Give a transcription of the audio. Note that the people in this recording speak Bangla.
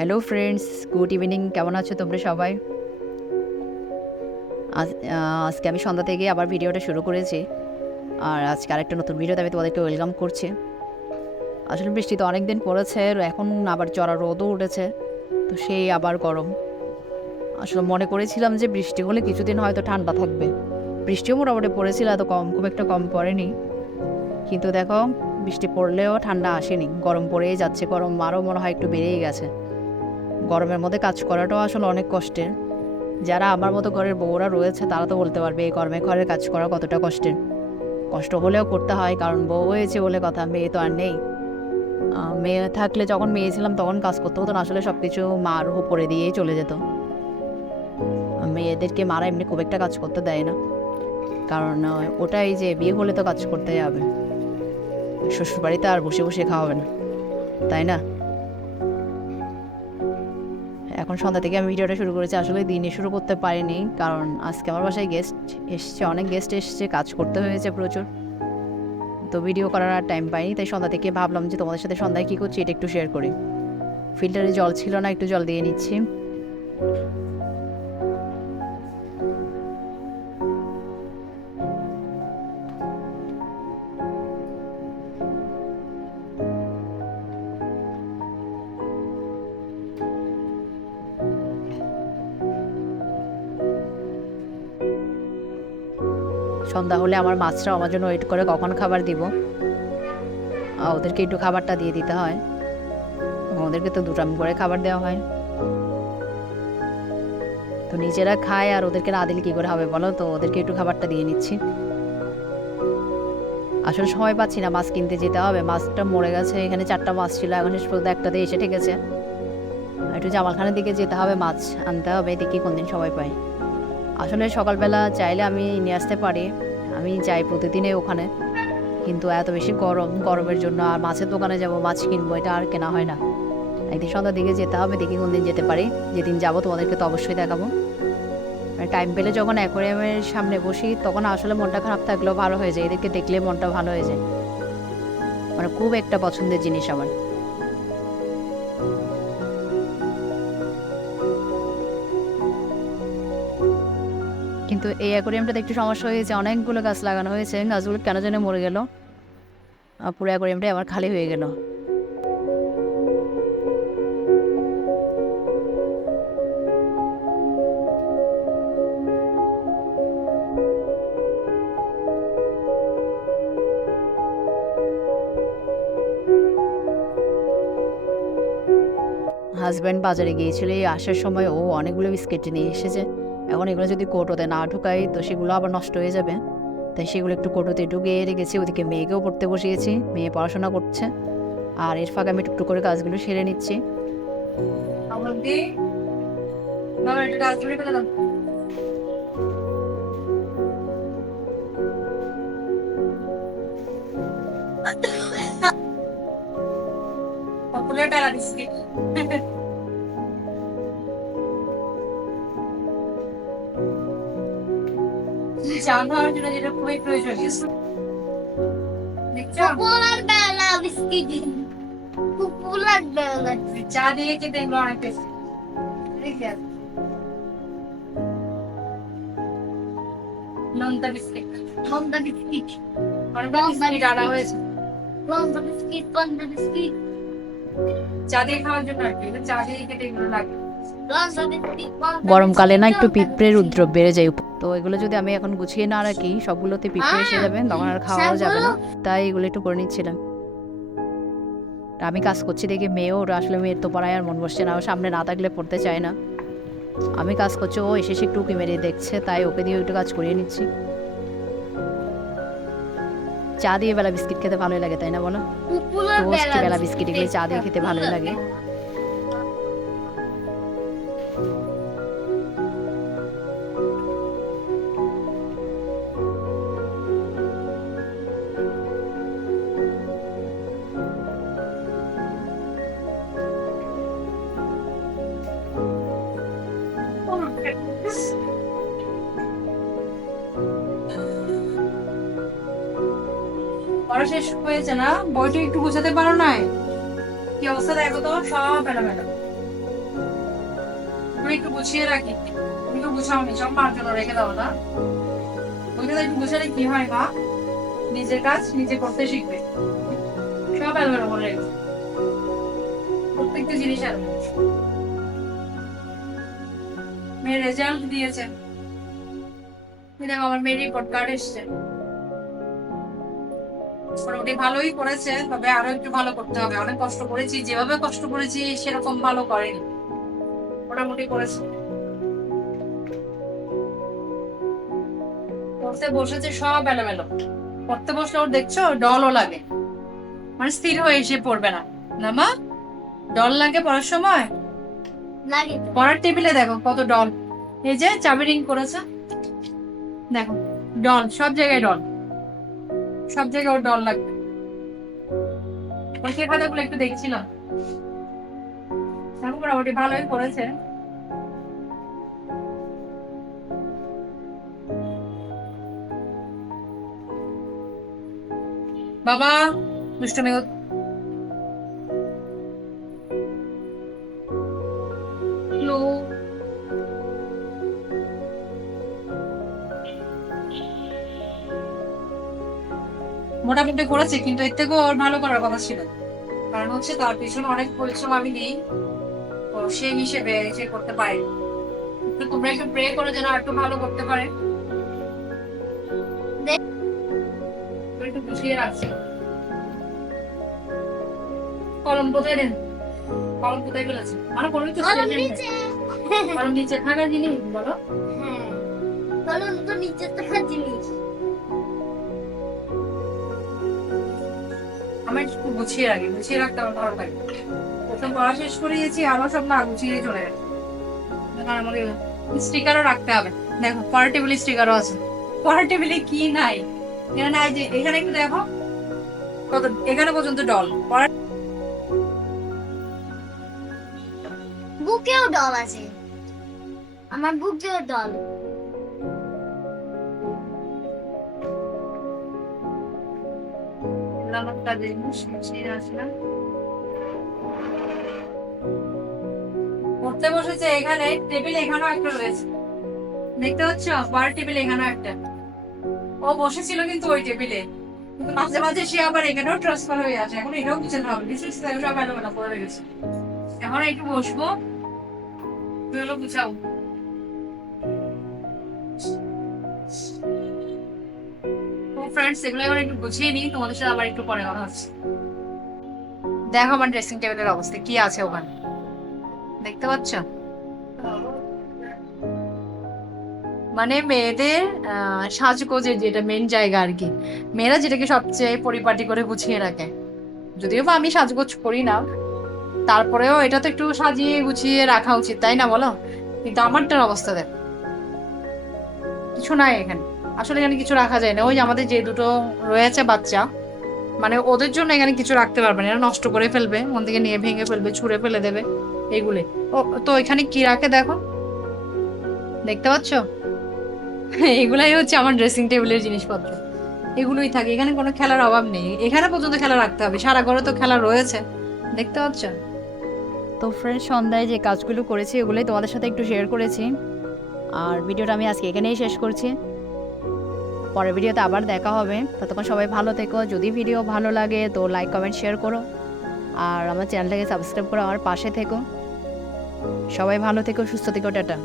Hello friends, good evening. কেমন আছো তোমরা সবাই? আজকে আমি সন্ধ্যা থেকে আবার ভিডিওটা শুরু করেছি। আর আজকে আরেকটা নতুন ভিডিওতে আমি তোমাদেরকে ওয়েলকাম করছি। আসলে বৃষ্টি তো অনেক দিন পড়েছে, এখন আবার চড়া রোদও উঠেছে, তো সেই আবার গরম। আসলে মনে করেছিলাম যে বৃষ্টি হলে কিছুদিন হয়তো ঠান্ডা থাকবে। বৃষ্টিও মোটামুটি পড়েছিল, এত খুব একটা কম পড়েনি। কিন্তু দেখো, বৃষ্টি পড়লেও ঠান্ডা আসেনি, গরম পড়েই যাচ্ছে। গরম আরও মনে হয় একটু বেড়েই গেছে। গরমের মধ্যে কাজ করাটাও আসলে অনেক কষ্টের। যারা আমার মতো ঘরের বউরা রয়েছে তারা তো বলতে পারবে এই গরমে ঘরের কাজ করা কতটা কষ্টের। কষ্ট হলেও করতে হয়, কারণ বউ হয়েছে বলে কথা, মেয়ে তো আর নেই। মেয়ে থাকলে, যখন মেয়ে ছিলাম তখন কাজ করতে হতো না, আসলে সব কিছু মার উপরে দিয়েই চলে যেত। মেয়েদেরকে মারা এমনি খুব একটা কাজ করতে দেয় না, কারণ ওটাই যে বিয়ে হলে তো কাজ করতে যাবে, শ্বশুরবাড়িতে আর বসে বসে খাওয়াবে না, তাই না? এখন সন্ধ্যা থেকে আমি ভিডিওটা শুরু করেছি, আসলে দিনে শুরু করতে পারিনি, কারণ আজকে আমার বাসায় গেস্ট এসছে, অনেক গেস্ট এসছে, কাজ করতে হয়েছে প্রচুর। তো ভিডিও করার আর টাইম পাইনি, তাই সন্ধ্যা থেকে ভাবলাম যে তোমাদের সাথে সন্ধ্যায় কী করছি এটা একটু শেয়ার করি। ফিল্টারে জল ছিল না, একটু জল দিয়ে নিচ্ছি। সন্ধ্যা হলে আমার মাছরাও আমার জন্য ওয়েট করে কখন খাবার দিব। ওদেরকে একটু খাবারটা দিয়ে দিতে হয়, ওদেরকে তো 2 টাইম করে খাবার দেওয়া হয়। তো নিজেরা খায় আর ওদেরকে না দিলে কী করে হবে বলো? তো ওদেরকে একটু খাবারটা দিয়ে নিচ্ছি। আসলে সময় পাচ্ছি না, মাছ কিনতে যেতে হবে, মাছটা মরে গেছে। এখানে 4টা মাছ ছিল, এখন শেষ পর্যন্ত একটা দিয়ে এসে ঠেকেছে। একটু জামালখানের দিকে যেতে হবে, মাছ আনতে হবে, দেখি কোন দিন সময় পাই। আসলে সকালবেলা চাইলে আমি নিয়ে আসতে পারি, আমি যাই প্রতিদিনে ওখানে, কিন্তু এত বেশি গরমের জন্য আর মাছের দোকানে যাব, মাছ কিনবো, এটা আর কেনা হয় না। একদিন সন্ধ্যার দিকে যেতে হবে, দেখি কোন দিন যেতে পারি। যেদিন যাবো তোমাদেরকে তো অবশ্যই দেখাবো। টাইম পেলে যখন অ্যাকোয়ারিয়ামের সামনে বসি তখন আসলে মনটা খারাপ থাকলেও ভালো হয়ে যায়, এদেরকে দেখলে মনটা ভালো হয়ে যায়। খুব একটা পছন্দের জিনিস আমার। কিন্তু এই অ্যাকোয়ারিয়ামটাতে একটু সমস্যা হয়েছে, অনেকগুলো গাছ লাগানো হয়েছে, গাছগুলো কেন যেন মরে গেল, পুরো অ্যাকোয়ারিয়ামটাই আমার খালি হয়ে গেল। হাজব্যান্ড বাজারে গিয়েছিল, এই আসার সময় ও অনেকগুলো বিস্কিট নিয়ে এসেছে। এখন এগুলো যদি কৌটোতে না ঢুকাই তো সেগুলো আবার নষ্ট হয়ে যাবে, তাই সেগুলো একটু কৌটোতে ঢুকিয়ে রেখেছি। ওদিকে মেয়েকেও পড়তে বসিয়েছি, মেয়ে পড়াশোনা করছে, আর এর ফাঁকে আমি টুকটুক করে কাজগুলো সেরে নিচ্ছি। যেটা খুবই প্রয়োজনীয়। পপুলার বেলা বিস্কিট পপুলার বেলা চা দিয়ে খেতে এগুলো অনেক টেস্টি। নোনতা বিস্কিট, লঙ্কা বিস্কিট অনেক বিস্কিট আনা হয়েছে লঙ্কা বিস্কিট পান্তা বিস্কিট চা দিয়ে খাওয়ার জন্য আর কি, চা দিয়ে খেতে এগুলো লাগে। লঙ্কা বিস্কিট গরমকালে না একটু পিঁপড়ের উপদ্রব বেড়ে যায়, তো এগুলো যদি আমি এখন গুছিয়ে না রাখি সবগুলোতে পিঁপড়ে এসে যাবে, তখন আর খাওয়াও যাবে না, তাই এগুলো একটু করে নিচ্ছিলাম। আমি কাজ করছি দেখি মেয়েও, ওরা আসলে মেয়ের তো পড়ায় আর মন বসছে না, ও সামনে না থাকলে পড়তে চায় না। আমি কাজ করছি, ও এসে একটু উঁকি মেরে দেখছে, তাই ওকে দিয়ে একটু কাজ করিয়ে নিচ্ছি। চা দিয়ে বেলা বিস্কিট খেতে ভালোই লাগে, তাই না বলো? পপুলার টোস্ট, বেলা বেলা বিস্কিট এগুলো চা দিয়ে খেতে ভালোই লাগে। পড়া শেষ হয়েছে না? বইটা একটু গোছাতে পারো নাই? কি অবস্থা দেখো তো, সব এলোমেলো। আমি একটু গুছিয়ে রাখি, তুমি তো গুছাওনি, সব মার জন্য রেখে দাও না। ওইটা একটু গুছালে কি হয় মা, নিজের কাজ নিজে করতে শিখবে। সব এলোমেলো করে রেখেছে, প্রত্যেকটা জিনিস এলোমেলো। মেয়ের রেজাল্ট দিয়েছে, দেখো আমার মেয়ের রিপোর্ট কার্ড এসছে। মোটামুটি ভালোই করেছে, তবে আরো একটু ভালো করতে হবে। অনেক কষ্ট করেছি, যেভাবে কষ্ট করেছি সেরকম ভালো করেনি, মোটামুটি করেছে। পড়তে বসেছে সব এলোমেলো, পড়তে বসলে ওর দেখছো ডলও লাগে, মানে স্থির হয়ে এসে পড়বে না। না মা, ডল লাগে পড়ার সময়? লাগে তো। পড়ার টেবিলে দেখো কত ডল, এই যে চাবি রিং করেছে, দেখো ডল, সব জায়গায় ডল, সব জায়গায় ওর ডল লাগবে। পরীক্ষার খাতাগুলো একটু দেখছিলাম, দেখো মোটামুটি ভালোই করেছে। বাবা দুষ্টমি লো, মোটামুটি করেছে, কিন্তু এর থেকেও ওর ভালো করার কথা ছিল। কারণ হচ্ছে তার পিছনে অনেক পরিশ্রম আমি নেই, তো সেই হিসেবে সে করতে পারে। তো তোমরা একটু প্রে করে যেন আর একটু ভালো করতে পারে। একটু গুছিয়ে রাখছি। কলম কোথায় দেন, কলম কোথায় ফেলেছে? মানে কলম তো কলম শেষে নেই। নিচে। কলম নিচে থাকা জিনিস বলো। হ্যাঁ, কলম তো নিচে থাকা জিনিস। আমি একটু গুছিয়ে রাখি, গুছিয়ে রাখতে আমার ভালো লাগে। প্রথম পড়া শেষ করে গেছি, আরো সব না গুছিয়ে চলে গেছে। কারণ আমাকে স্টিকারও রাখতে হবে। দেখো পড়ার টেবিলে স্টিকারও আছে, পড়ার টেবিলে কি নাই? এখানে নাই যে, এখানে একটু দেখো কত, এখানে পর্যন্ত ডল। পড়ার বুকেও ডল আছে, আমার বুকেও ডল। আমার কাজে গুছিয়ে আসে না। পড়তে বসেছে, এখানে টেবিল এখানেও একটা রয়েছে, দেখতে পাচ্ছ? পড়ার টেবিল এখানেও একটা। ও বসেছিল কিন্তু ওই টেবিলে, কিন্তু মাঝে মাঝে সে আবার এখানেও ট্রান্সফার হয়ে আসে। এখন এটাও কিছু হবে, বিশেষ করে সব এলোমেলো করে রেখেছে। এখন একটু বসবো, তুই হলো গুছাও। তো ফ্রেন্ডস, এগুলো এবার একটু গুছিয়ে নিই, তোমাদের সাথে আবার একটু পরে কথা হচ্ছে। দেখো আমার ড্রেসিং টেবিলের অবস্থা কি আছে ওখানে, দেখতে পাচ্ছ? মানে মেয়েদের সাজগোজের যেটা মেন জায়গা আর কি, মেয়েরা যেটাকে সবচেয়ে পরিপাটি করে গুছিয়ে রাখে। যদিও বা আমি সাজগোজ করি না, তারপরেও এটা তো একটু সাজিয়ে গুছিয়ে রাখা উচিত, তাই না বলো? কিন্তু আমারটার অবস্থা দেখ, কিছু নাই এখানে। আসলে এখানে কিছু রাখা যায় না। ওই যে আমাদের যে দুটো রয়েছে বাচ্চা, মানে ওদের জন্য এখানে কিছু রাখতে পারবে না, এরা নষ্ট করে ফেলবে, মন থেকে নিয়ে ভেঙে ফেলবে, ছুঁড়ে ফেলে দেবে এইগুলি। ও তো এখানে কি রাখে দেখো, দেখতে পাচ্ছ? এগুলাই হচ্ছে আমার ড্রেসিং টেবিলের জিনিসপত্র, এগুলোই থাকে। এখানে কোনো খেলার অভাব নেই, এখানে পর্যন্ত খেলা রাখতে হবে, সারা ঘরে তো খেলা রয়েছে, দেখতে পাচ্ছ? তো ফ্রেন্ড, সন্ধ্যায় যে কাজগুলো করেছি ওগুলোই তোমাদের সাথে একটু শেয়ার করেছি। আর ভিডিওটা আমি আজকে এখানেই শেষ করছি, পরের ভিডিওতে আবার দেখা হবে। ততক্ষণ সবাই ভালো থেকো। যদি ভিডিও ভালো লাগে তো লাইক কমেন্ট শেয়ার করো, আর আমার চ্যানেলটাকে সাবস্ক্রাইব করে আমার পাশে থেকো। সবাই ভালো থেকো, সুস্থ থেকো, টাটা।